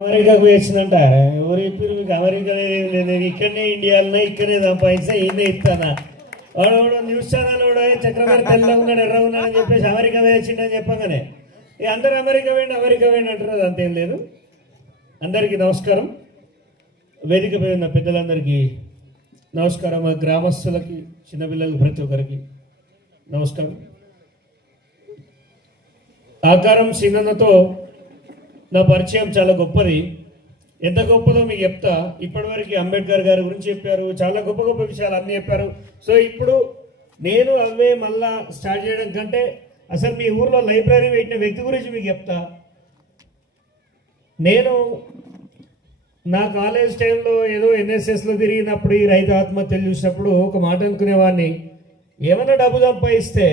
అమెరికాకు వేసిందంటారా ఎవరు చెప్పారు మీకు? అమెరికా నేను ఇక్కడనే ఇండియాలోనే ఇక్కడనే సంపాదించా ఈయనే ఇస్తానా వాడు న్యూస్ ఛానల్ కూడా చక్రవర్తి తెల్లగా ఉన్నాడు ఎర్ర ఉన్నాడు అని చెప్పేసి అమెరికా వేసిండని చెప్పగానే ఇక అందరూ అమెరికా వేయండి అంటున్నారు. అంతేం లేదు. అందరికీ నమస్కారం. వేదిక పై ఉన్న పెద్దలందరికీ నమస్కారం. మా గ్రామస్తులకి చిన్నపిల్లలకి ప్రతి ఒక్కరికి నమస్కారం. ఆకారం సీనన్నతో నా పరిచయం చాలా గొప్పది. ఎంత గొప్పదో మీకు చెప్తా. ఇప్పటివరకు అంబేద్కర్ గారి గురించి చెప్పారు, చాలా గొప్ప గొప్ప విషయాలు అన్నీ చెప్పారు. సో ఇప్పుడు నేను అవే మళ్ళా స్టార్ట్ చేయడం కంటే అసలు మీ ఊర్లో లైబ్రరీ పెట్టిన వ్యక్తి గురించి మీకు చెప్తా. నేను నా కాలేజ్ టైంలో ఏదో ఎన్ఎస్ఎస్లో తిరిగినప్పుడు ఈ రైతు ఆత్మహత్యలు చూసినప్పుడు ఒక మాట అనుకునేవాడిని, ఏమైనా డబ్బు సంపాదిస్తే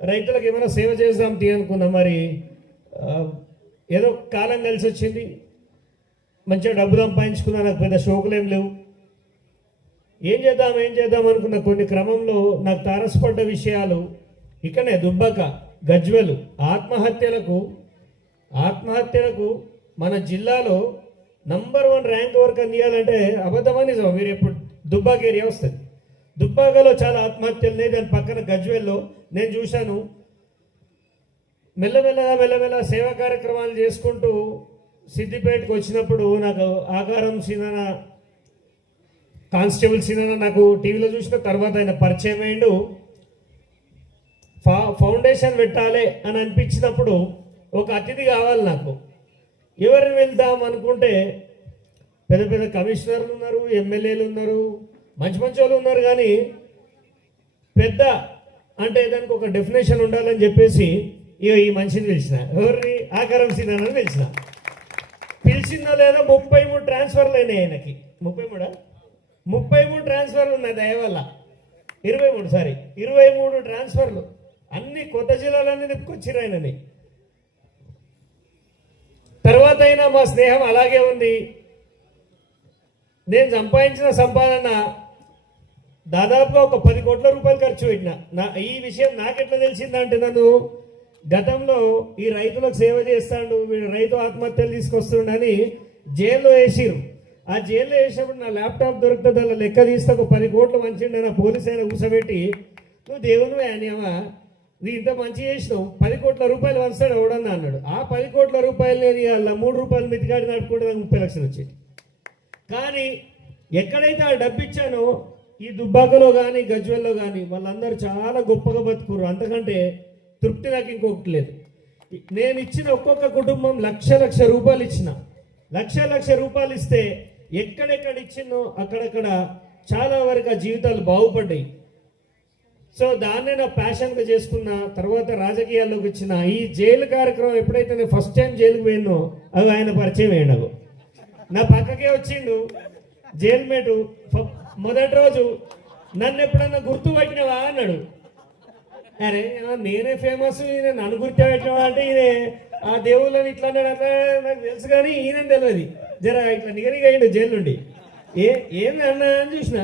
రైతులకు ఏమైనా సేవ చేద్దాం అనుకున్నా. మరి ఏదో కాలం కలిసి వచ్చింది, మంచిగా డబ్బు సంపాదించుకున్నా, నాకు పెద్ద షోకులు ఏం లేవు. ఏం చేద్దాం అనుకున్న కొన్ని క్రమంలో నాకు తారసపడ్డ విషయాలు ఇక్కడనే దుబ్బాక గజ్వెలు ఆత్మహత్యలకు మన జిల్లాలో నంబర్ 1 ర్యాంక్ వరకు అందియాలంటే అబద్ధమని నిజం. మీరు ఎప్పుడు దుబ్బాక ఏరియా వస్తుంది, దుబ్బాకలో చాలా ఆత్మహత్యలు లేదు. దాని పక్కన గజ్వెల్లో నేను చూశాను. మెల్లమెల్లగా సేవా కార్యక్రమాలు చేసుకుంటూ సిద్దిపేటకు వచ్చినప్పుడు నాకు ఆకారం సీనన్న కానిస్టేబుల్ సీనన్న నాకు టీవీలో చూసిన తర్వాత ఆయన పరిచయం అయ్యిండు. ఫౌండేషన్ పెట్టాలి అని అనిపించినప్పుడు ఒక అతిథి కావాలి నాకు. ఎవరిని వెళ్దాం అనుకుంటే పెద్ద పెద్ద కమిషనర్లు ఉన్నారు, ఎమ్మెల్యేలు ఉన్నారు, మంచి వాళ్ళు ఉన్నారు. కానీ పెద్ద అంటే దానికి ఒక డెఫినేషన్ ఉండాలని చెప్పేసి ఈ మనిషిని పిలిచిన. ఎవరిని? ఆకారం సీనన్నని పిలిచిందో లేదో 33 ట్రాన్స్ఫర్లు అయినాయి ఆయనకి. 33 ట్రాన్స్ఫర్లు ఉన్నాయి దయ వల్ల. 23 ట్రాన్స్ఫర్లు అన్ని కొత్త జిల్లాలన్నీ తిప్పుకొచ్చిరు ఆయనని. తర్వాత అయినా మా స్నేహం అలాగే ఉంది. నేను సంపాదించిన సంపాదన దాదాపుగా ఒక 10 కోట్ల రూపాయలు ఖర్చు పెట్టిన. ఈ విషయం నాకెట్లా తెలిసిందంటే, నన్ను గతంలో ఈ రైతులకు సేవ చేస్తాడు వీడు, రైతు ఆత్మహత్యలు తీసుకొస్తుండని జైల్లో వేసిరు. ఆ జైల్లో వేసినప్పుడు నా ల్యాప్టాప్ దొరుకుతుంది, అలా లెక్క తీస్తే ఒక 10 కోట్లు మంచిండి. నా పోలీసు అయినా కూర్చోబెట్టి, నువ్వు దేవునివే అనేవా, నువ్వు ఇంత మంచి చేసినావు, 10 కోట్ల రూపాయలు వంచాడు ఎవడన్నా అన్నాడు. ఆ 10 కోట్ల రూపాయలు నేను అలా 3 రూపాయలు మితిగాడి నడుపుకుంటే నాకు 30 లక్షలు వచ్చాయి. కానీ ఎక్కడైతే ఆ డబ్బు ఇచ్చానో ఈ దుబ్బాకలో కానీ గజ్వెల్లో కానీ వాళ్ళందరూ చాలా గొప్పగా బతుకురు. అంతకంటే తృప్తి నాకు ఇంకొకటి లేదు. నేను ఇచ్చిన ఒక్కొక్క కుటుంబం లక్ష రూపాయలు ఇచ్చిన. లక్ష రూపాయలు ఇస్తే ఎక్కడెక్కడ ఇచ్చినో అక్కడక్కడ చాలా వరకు ఆ జీవితాలు బాగుపడ్డాయి. సో దాన్నే నా ప్యాషన్గా చేసుకున్న. తర్వాత రాజకీయాల్లోకి వచ్చిన. ఈ జైలు కార్యక్రమం ఎప్పుడైతే నేను ఫస్ట్ టైం జైలుకు పోయినో అవి ఆయన పరిచయం అయ్యాడు. నా పక్కకే వచ్చిండు జైలు మేటు. మొదటి రోజు నన్ను ఎప్పుడన్నా గుర్తు పట్టినవా అన్నాడు. అరే నేనే ఫేమస్, ఈయన నన్ను గుర్తుపెట్టినవా అంటే ఈయన ఆ దేవుళ్ళని ఇట్లా అన్నాడు అట్లా నాకు తెలుసు, కానీ ఈయన తెలియదు. జర ఇట్లా నిగనిగా అయ్యిండు జైలు నుండి. ఏంది అన్నా అని చూసిన.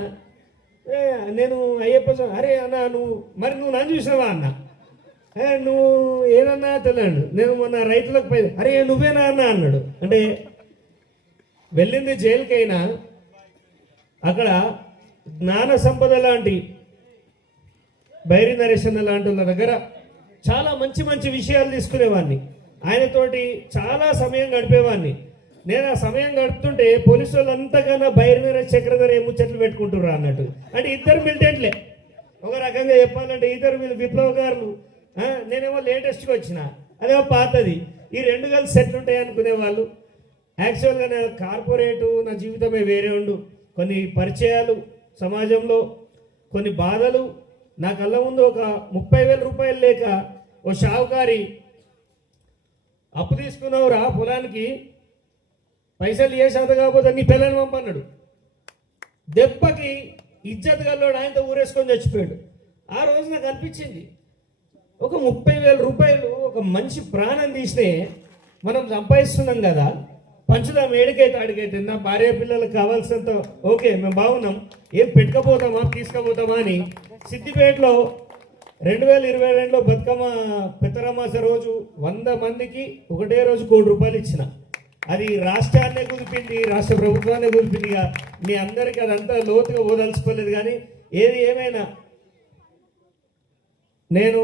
నేను అయ్యప్ప అరే అన్న నువ్వు నన్ను చూసినావా అన్న. నువ్వు ఏదన్నా తెలియదు. నేను మొన్న రైతులకు పోయి అరే నువ్వేనా అన్న అన్నాడు. అంటే వెళ్ళింది జైలుకైనా అక్కడ జ్ఞాన సంపద లాంటి బైరి నరేషన్న లాంటి వాళ్ళ దగ్గర చాలా మంచి విషయాలు తీసుకునేవాడిని. ఆయనతోటి చాలా సమయం గడిపేవాడిని. నేను ఆ సమయం గడుపుతుంటే పోలీసు వాళ్ళు అంతకన్నా బైరి నరేష్ చక్రధర్ ఏ ముచ్చట్లు పెట్టుకుంటుర్రా అన్నట్టు. అంటే ఇద్దరు మిలిటెంట్లే. ఒక రకంగా చెప్పాలంటే ఇద్దరు విప్లవకారులు. నేనేమో లేటెస్ట్గా వచ్చిన, అదేమో పాతది. ఈ 2 కలిసి సెట్ ఉంటాయి అనుకునేవాళ్ళు. యాక్చువల్గా నా కార్పొరేటు నా జీవితమే వేరే ఉండు. కొన్ని పరిచయాలు సమాజంలో, కొన్ని బాధలు. నా కళ్ళ ముందు ఒక 30,000 రూపాయలు లేక ఓ షావుకారి అప్పు తీసుకున్నావురా పొలానికి, పైసలు ఏ శాతం కాకపోతే నీ పిల్లని పంపన్నాడు. దెబ్బకి ఇజ్జత్ గల్లోడు ఆయనతో ఊరేసుకొని చచ్చిపోయాడు. ఆ రోజు నాకు అనిపించింది, ఒక 30,000 రూపాయలు ఒక మనిషి ప్రాణం తీస్తే మనం సంపాదిస్తున్నాం కదా, పంచుదాం ఏడికైతే ఆడికైతే. నా భార్య పిల్లలకు కావాల్సినంత ఓకే మేము బాగున్నాం, ఏం పెట్టుకపోతామా తీసుకుపోతామా అని సిద్దిపేటలో 2022లో బతుకమ్మ పెత్తరమాస రోజు 100 మందికి ఒకటే రోజు 1 కోటి రూపాయలు ఇచ్చిన. అది రాష్ట్రాన్నే కుదిపింది, రాష్ట్ర ప్రభుత్వాన్నే కుదిపింది. ఇక మీ అందరికీ అదంతా లోతుగా ఓదలుచుకోలేదు. కానీ ఏది ఏమైనా నేను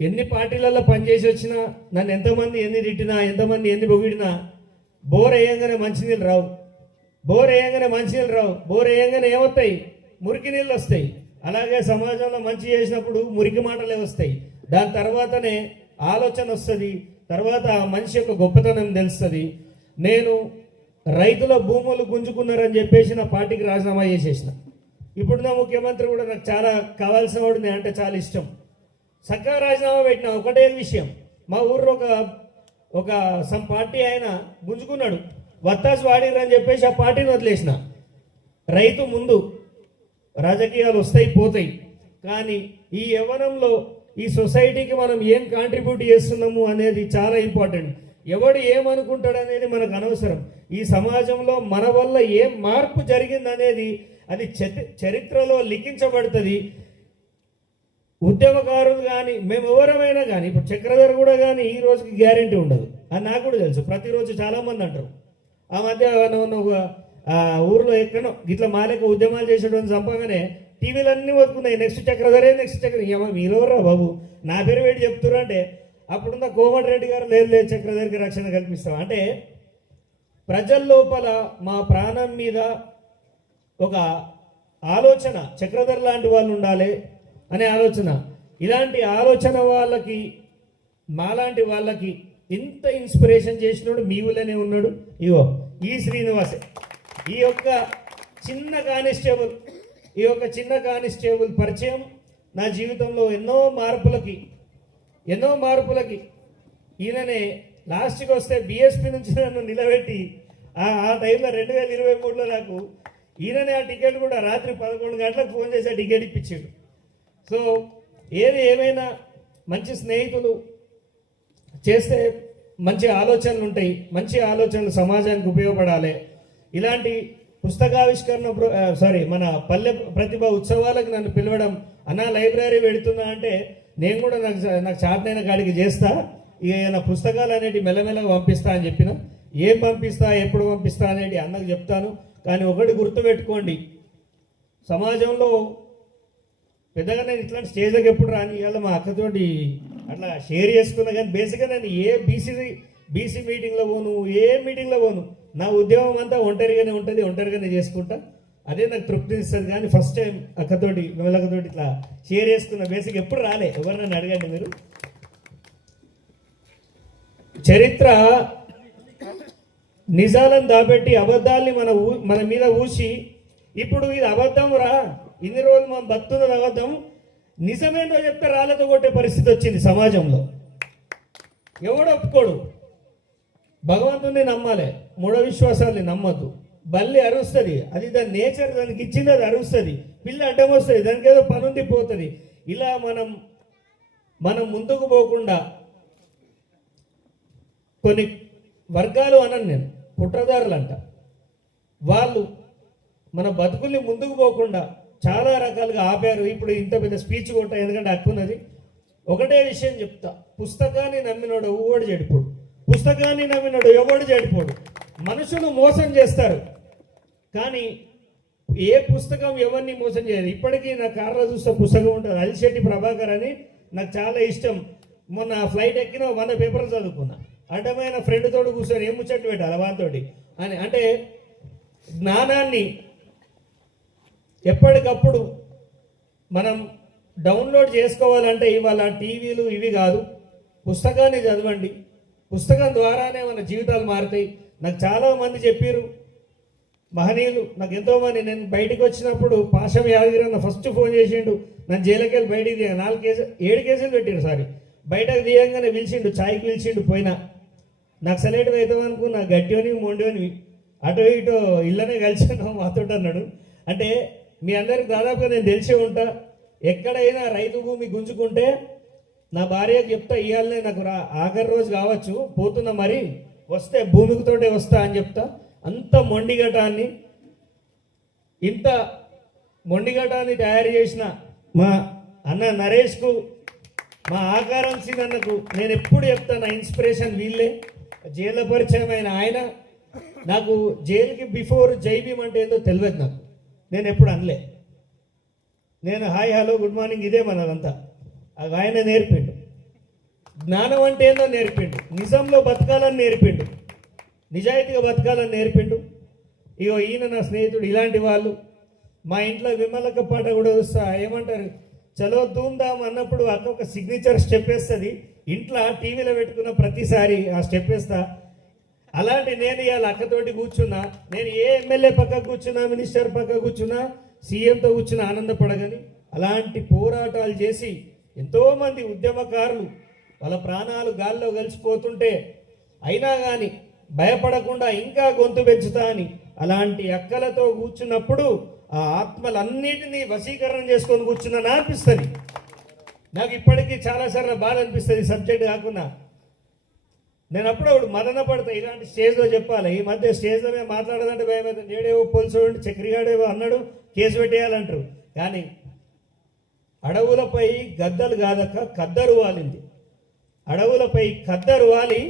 ఎన్ని పార్టీలలో పనిచేసి వచ్చినా, నన్ను ఎంతమంది ఎన్ని తిట్టినా, ఎంతమంది ఎన్ని పొగిడినా, బోర్ వేయంగానే మంచినీళ్ళు రావు. బోర్ వేయంగానే ఏమొస్తాయి? మురికి నీళ్ళు వస్తాయి. అలాగే సమాజంలో మంచి చేసినప్పుడు మురికి మాటలే వస్తాయి. దాని తర్వాతనే ఆలోచన వస్తుంది, తర్వాత ఆ మనిషి యొక్క గొప్పతనం తెలుస్తుంది. నేను రైతుల భూములు గుంజుకున్నారని చెప్పేసి నా పార్టీకి రాజీనామా చేసేసిన. ఇప్పుడున్న ముఖ్యమంత్రి కూడా నాకు చాలా కావాల్సిన వాడు, నేను అంటే చాలా ఇష్టం. చక్కగా రాజీనామా పెట్టిన. ఒకటే విషయం, మా ఊర్లో ఒక సమ్ పార్టీ ఆయన గుంజుకున్నాడు, వత్తాసు వాడిరని చెప్పేసి ఆ పార్టీని వదిలేసిన. రైతు ముందు రాజకీయాలు వస్తాయి పోతాయి, కానీ ఈ యవ్వనంలో ఈ సొసైటీకి మనం ఏం కాంట్రిబ్యూట్ చేస్తున్నాము అనేది చాలా ఇంపార్టెంట్. ఎవడు ఏమనుకుంటాడు అనేది మనకు అనవసరం. ఈ సమాజంలో మన వల్ల ఏం మార్పు జరిగింది అనేది అది చరిత్రలో లిఖించబడుతుంది. ఉద్యమకారులు కానీ మేము ఎవరమైనా కానీ, ఇప్పుడు చక్రధర్ కూడా కానీ ఈ రోజుకి గ్యారెంటీ ఉండదు అని నాకు కూడా తెలుసు. ప్రతిరోజు చాలామంది అంటారు. ఆ మధ్య ఒక ఊర్లో ఎక్కడో ఇట్లా మాలేక ఉద్యమాలు చేసేటువంటి చంపగానే టీవీలన్నీ వదుకున్నాయి, నెక్స్ట్ చక్రధరే, నెక్స్ట్ చక్ర. ఏమో మీరెవరా బాబు నా పేరు పెట్టి చెప్తున్నారు అంటే, అప్పుడున్న కోమటిరెడ్డి గారు లేదు చక్రధరికి రక్షణ కల్పిస్తాం అంటే, ప్రజల లోపల మా ప్రాణం మీద ఒక ఆలోచన, చక్రధర్ లాంటి వాళ్ళు ఉండాలి అనే ఆలోచన. ఇలాంటి ఆలోచన వాళ్ళకి, మాలాంటి వాళ్ళకి ఇంత ఇన్స్పిరేషన్ చేసినాడు మీ ఊళ్ళోనే ఉన్నాడు. ఇగో ఈ శ్రీనివాసే, ఈ యొక్క చిన్న కానిస్టేబుల్ పరిచయం నా జీవితంలో ఎన్నో మార్పులకి ఈయననే లాస్ట్కి వస్తే బీఎస్పీ నుంచి నన్ను నిలబెట్టి ఆ టైంలో 2023లో నాకు ఈయననే ఆ టికెట్ కూడా రాత్రి 11 గంటలకు ఫోన్ చేసి ఆ టికెట్ ఇప్పించాడు. సో ఏది ఏమైనా మంచి స్నేహితులు చేస్తే మంచి ఆలోచనలు ఉంటాయి, మంచి ఆలోచనలు సమాజానికి ఉపయోగపడాలి. ఇలాంటి పుస్తకావిష్కరణ మన పల్లె ప్రతిభ ఉత్సవాలకు నన్ను పిలవడం, అన్నా లైబ్రరీ పెడుతున్నా అంటే నేను కూడా నాకు చాటనైన కాడికి చేస్తా. ఇక నా పుస్తకాలు అనేవి మెల్లమెల్లగా పంపిస్తా అని చెప్పిన. ఏం పంపిస్తా, ఎప్పుడు పంపిస్తా అనేది అన్నకు చెప్తాను. కానీ ఒకటి గుర్తుపెట్టుకోండి, సమాజంలో పెద్దగా నేను ఇట్లాంటి స్టేజ్కి ఎప్పుడు రాని, ఇవాళ మా అక్కతోటి అట్లా షేర్ చేసుకున్నా. కానీ బేసిక్గా నేను ఏ బీసీ మీటింగ్లో పోను, ఏ మీటింగ్లో పోను. నా ఉద్యమం అంతా ఒంటరిగానే ఉంటుంది, ఒంటరిగానే చేసుకుంటా. అదే నాకు తృప్తినిస్తుంది. కానీ ఫస్ట్ టైం అక్కతోటి విమలక్కతోటి ఇట్లా షేర్ చేసుకున్న. బేసిక్ ఎప్పుడు రాలే, ఎవరినైనా అడగండి మీరు. చరిత్ర నిజాలను దాపెట్టి అబద్ధాల్ని మన మీద ఊసి, ఇప్పుడు ఇది అబద్ధం రా, ఇన్ని రోజులు మనం బతున్నది అబద్ధం, నిజమేందో చెప్తే రాళ్ళతో కొట్టే పరిస్థితి వచ్చింది సమాజంలో. ఎవడు ఒప్పుకోడు. భగవంతుని నమ్మాలి, మూఢ విశ్వాసాలని నమ్మద్దు. బల్లి అరుస్తుంది, అది దాని నేచర్, దానికి ఇచ్చింది, అది అరుస్తుంది. పిల్ల అడ్డం వస్తుంది, దానికి ఏదో పనుంది పోతుంది. ఇలా మనం ముందుకు పోకుండా కొన్ని వర్గాలు అనను నేను, కుట్రదారులు అంట, వాళ్ళు మన బతుకుల్ని ముందుకు పోకుండా చాలా రకాలుగా ఆపారు. ఇప్పుడు ఇంత పెద్ద స్పీచ్ కొట్టా, ఎందుకంటే హక్కున్నది. ఒకటే విషయం చెప్తా, పుస్తకాన్ని నమ్మినోడు ఎవడు చెడిపోడు, పుస్తకాన్ని నమ్మినోడు ఎవడు చెడిపోడు. మనుషులు మోసం చేస్తారు, కానీ ఏ పుస్తకం ఎవరిని మోసం చేయదు. ఇప్పటికీ నా కార్లో చూస్తే పుస్తకం ఉంటుంది, అలిశెట్టి ప్రభాకర్ అని, నాకు చాలా ఇష్టం. మొన్న ఫ్లైట్ ఎక్కిన 100 పేపర్లు చదువుకున్నా. అడ్డమైన ఫ్రెండ్ తోడు కూర్చొని ఏం ముచ్చట్టు పెట్టాలి వాంతోటి అని. అంటే జ్ఞానాన్ని ఎప్పటికప్పుడు మనం డౌన్లోడ్ చేసుకోవాలంటే ఇవాళ టీవీలు ఇవి కాదు, పుస్తకాన్ని చదవండి. పుస్తకం ద్వారానే మన జీవితాలు మారుతాయి. నాకు చాలామంది చెప్పారు మహనీయులు, నాకు ఎంతోమంది. నేను బయటకు వచ్చినప్పుడు పాశం యాదగిరి అన్న ఫస్ట్ ఫోన్ చేసిండు, నన్ను జైలుకి వెళ్ళి బయటికి దిగా 7 కేసులు పెట్టారు. సారీ, బయటకు దిగంగానే పిలిచిండు, ఛాయ్కి పిలిచిండు. పోయినా నాకు సెలెక్ట్ అవుతాం అనుకున్నా, గట్టివని మొండివని అటో ఇటో ఇళ్ళనే కలిసాను మాతో అన్నాడు. అంటే మీ అందరికి దాదాపుగా నేను తెలిసే ఉంటా. ఎక్కడైనా రైతు భూమి గుంజుకుంటే నా భార్యకు చెప్తా, ఇవాళనే నాకు ఆఖరి రోజు కావచ్చు, పోతున్నా, మరి వస్తే భూమితోటే వస్తా అని చెప్తా. అంత ఇంత మొండిగటాన్ని తయారు చేసిన మా అన్న నరేష్కు, మా ఆకారం సీన్ అన్నకు నేను ఎప్పుడు చెప్తా, నా ఇన్స్పిరేషన్ వీళ్ళే. జైల్లో పరిచయం అయిన ఆయన నాకు జైలుకి బిఫోర్ జై భీమ్ అంటే ఏందో తెలియదు నాకు. నేను ఎప్పుడు అనలే. నేను హాయ్ హలో గుడ్ మార్నింగ్ ఇదే మనదంతా. అది ఆయన నేర్పిండు. జ్ఞానం అంటే ఏందో నేర్పిండు. నిజంలో బతకాలని నేర్పిండు. నిజాయితీగా బతకాలని నేర్పిండు. ఇగో ఈయన నా స్నేహితుడు. ఇలాంటి వాళ్ళు మా ఇంట్లో విమలక పాట కూడా వస్తా ఏమంటారు, చలో ధూమ్ధామ్ అన్నప్పుడు అక్క ఒక సిగ్నేచర్ స్టెప్ వేస్తుంది. ఇంట్లో టీవీలో పెట్టుకున్న ప్రతిసారి ఆ స్టెప్ వేస్తా. అలాంటి నేను ఇవాళ అక్కతోటి కూర్చున్నా. నేను ఏ ఎమ్మెల్యే పక్క కూర్చున్నా, మినిస్టర్ పక్క కూర్చున్నా, సీఎంతో కూర్చున్నా ఆనందపడగని. అలాంటి పోరాటాలు చేసి ఎంతోమంది ఉద్యమకారులు వాళ్ళ ప్రాణాలు గాల్లో కలిసిపోతుంటే అయినా కానీ భయపడకుండా ఇంకా గొంతు పెంచుతా అని అలాంటి అక్కలతో కూర్చున్నప్పుడు ఆ ఆత్మలన్నిటినీ వశీకరణ చేసుకొని కూర్చున్నా అనిపిస్తుంది. నాకు ఇప్పటికీ చాలాసార్లు బాధ అనిపిస్తుంది సబ్జెక్ట్ కాకుండా. నేను అప్పుడప్పుడు మదన పడతా ఇలాంటి స్టేజ్లో చెప్పాలి. ఈ మధ్య స్టేజ్లో మేము మాట్లాడదంటే భయం అవుతుంది. నేడేవో పోలీసు చక్రిగాడేవో అన్నాడు, కేసు పెట్టేయాలంటారు. కానీ అడవులపై గద్దలు కాదక్క కద్దరు వాలింది. అడవులపై కద్దరు వాలి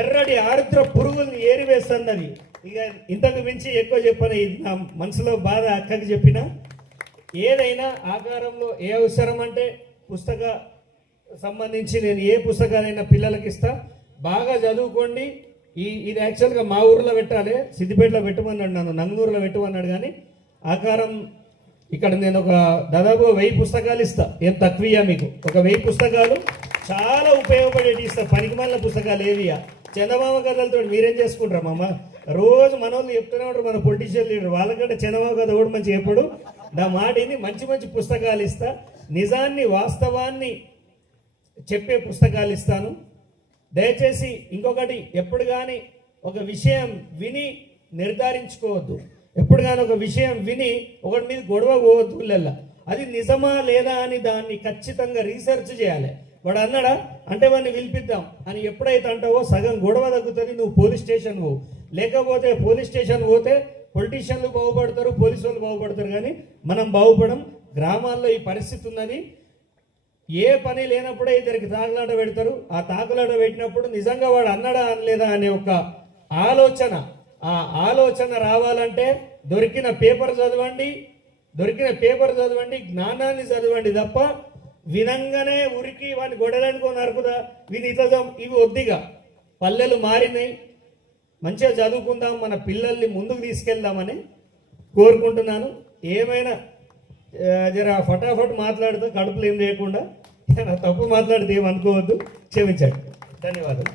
ఎర్రటి ఆరుద్ర పురుగుల్ని ఏరివేస్తున్నది. ఇక ఇంతకు మించి ఎక్కువ చెప్పని ఇది నా మనసులో బాధ అక్కకి చెప్పిన. ఏదైనా ఆకారంలో ఏ అవసరం అంటే పుస్తక సంబంధించి నేను ఏ పుస్తకాలైనా పిల్లలకి ఇస్తా. బాగా చదువుకోండి. ఇది యాక్చువల్గా మా ఊర్లో పెట్టాలి, సిద్దిపేటలో పెట్టమన్నాడు, నన్ను నంగనూరులో పెట్టమన్నాడు. కానీ ఆకారం ఇక్కడ నేను ఒక దాదాపు 1000 పుస్తకాలు ఇస్తా. ఏం తక్కువ మీకు ఒక 1000 పుస్తకాలు చాలా ఉపయోగపడేటి ఇస్తా. పనికిమాలిన పుస్తకాలు ఏవియా. చందమామ కథలతో మీరేం చేసుకుంటారు మామ? రోజు మన వాళ్ళు చెప్తూనే ఉంటారు, మన పొలిటీషియన్ లీడర్. వాళ్ళకంటే చందమామ కథ కూడా మంచి ఎప్పుడు నా మాటిని మంచి మంచి పుస్తకాలు ఇస్తా. నిజాన్ని వాస్తవాన్ని చెప్పే పుస్తకాలు ఇస్తాను. దయచేసి ఇంకొకటి, ఎప్పుడు కానీ ఒక విషయం విని నిర్ధారించుకోవద్దు. ఎప్పుడు కానీ ఒక విషయం విని ఒకటి మీద గొడవ పోవద్దు. ఊళ్ళల్లో అది నిజమా లేదా అని దాన్ని ఖచ్చితంగా రీసెర్చ్ చేయాలి. వాడు అన్నాడా అంటే వాడిని పిలిపిద్దాం అని ఎప్పుడైతే అంటావో సగం గొడవ తగ్గుతుంది. నువ్వు పోలీస్ స్టేషన్ పో. లేకపోతే పోలీస్ స్టేషన్ పోతే పొలిటీషియన్లు బాగుపడతారు, పోలీసు వాళ్ళు బాగుపడతారు, కానీ మనం బాగుపడం. గ్రామాల్లో ఈ పరిస్థితి ఉన్నది. ఏ పని లేనప్పుడే ఇద్దరికి తాకులాట పెడతారు. ఆ తాకులాట పెట్టినప్పుడు నిజంగా వాడు అన్నాడా అనలేదా అనే ఒక ఆలోచన రావాలంటే దొరికిన పేపర్ చదవండి, జ్ఞానాన్ని చదవండి తప్ప వినంగానే ఉరికి వాడిని గొడవలనుకో నరుకుదా వీని ఇతజం ఇవి వద్దిగా. పల్లెలు మారినాయి, మంచిగా చదువుకుందాం, మన పిల్లల్ని ముందుకు తీసుకెళ్దామని కోరుకుంటున్నాను. ఏమైనా జర ఫటాఫట్ మాట్లాడుతూ కడుపులు ఏం లేకుండా తప్పు మాట్లాడితే ఏమనుకోవద్దు, క్షమించండి. ధన్యవాదాలు.